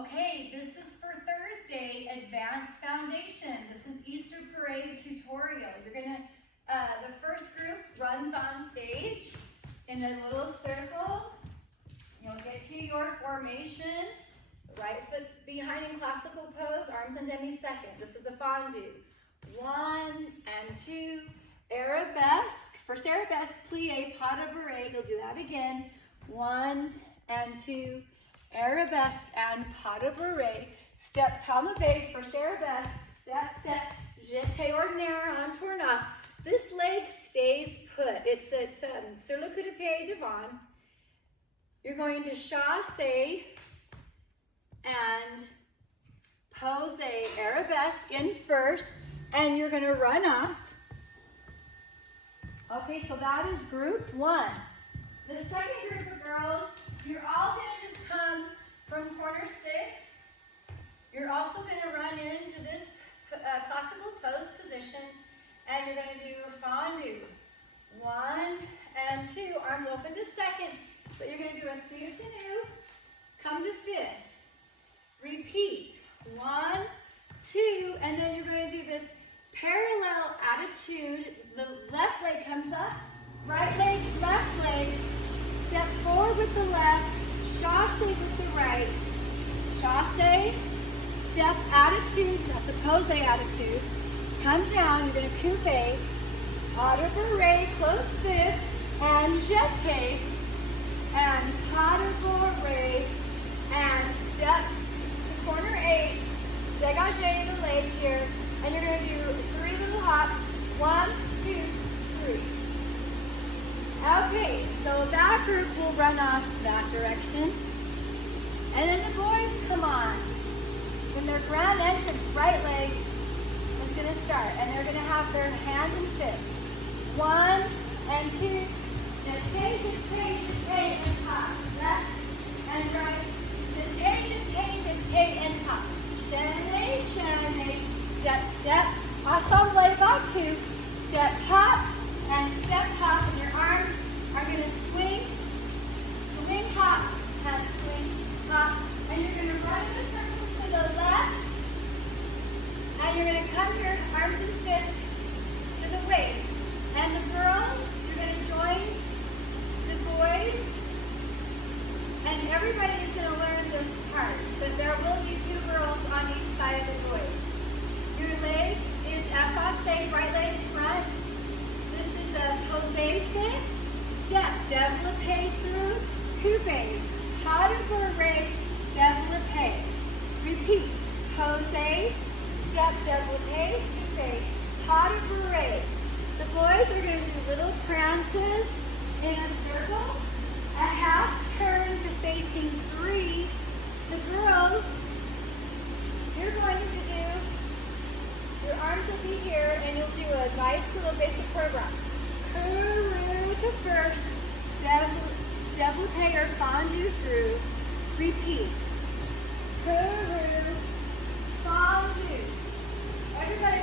Okay, this is for Thursday, Advanced Foundation. This is Easter Parade tutorial. You're gonna, the first group runs on stage in a little circle. You'll get to your formation. Right foot's behind in classical pose, arms on demi-second. This is a fondue. 1 and 2, arabesque. First arabesque, plie, pas de bourrée. You'll do that again. 1 and 2, arabesque and pas de bourrée. Step pas mauvais, first arabesque. Step, step, jeté ordinaire en tournant. This leg stays put. It's at sur le coup de pied devant. You're going to chasse and pose arabesque in first, and you're going to run off. Okay, so that is group 1. The second group of girls, you're all going to just come from corner 6. You're also going to run into this classical pose position, and you're going to do a fondue. 1 and 2, arms open to second. So you're going to do a THU, come to 5th. Repeat, 1, 2, and then you're going to do this parallel attitude. The left leg comes up, right leg, left leg. Step forward with the left, chasse with the right. Chasse, step attitude, that's a pose attitude. Come down, you're going to coupe, pas de bourrée, close 5th, and jeté, and pas de bourrée, and step to corner 8, dégagez the leg here, and you're going to do 3 little hops, 1, 2, 3. Okay, so that group will run off that direction. And then the boys come on. When their grand entrance, right leg is going to start, and they're going to have their hands and fists. 1 and 2, jeté, jeté, jeté, and pop. Left and right, jeté, jeté, jeté, and pop. Chaîné, chaîné, step, step, ensemble battu, step, hop, and step, hop, and your arms are going to swing, swing, hop, and swing, hop, and you're going to run in a circle to the left, and you're going to come here, arms and fists to the waist, and the girls, you're going to join the boys, and everybody is going to learn this part, but there will be 2 girls on each side of the boys. Your leg is effacé, right leg front. This is a pose 5th. Step, développé through, coupe, pas de bourrée, développé. Repeat, pose, step, développé, coupe, pas de bourrée. The boys are going to do little prances in a circle, a half turn to facing 3. The girls, you're going to do, your arms will be here, and you'll do a nice little basic program. Courroux to first, développé or fondue through, repeat. Courroux, fondue. Everybody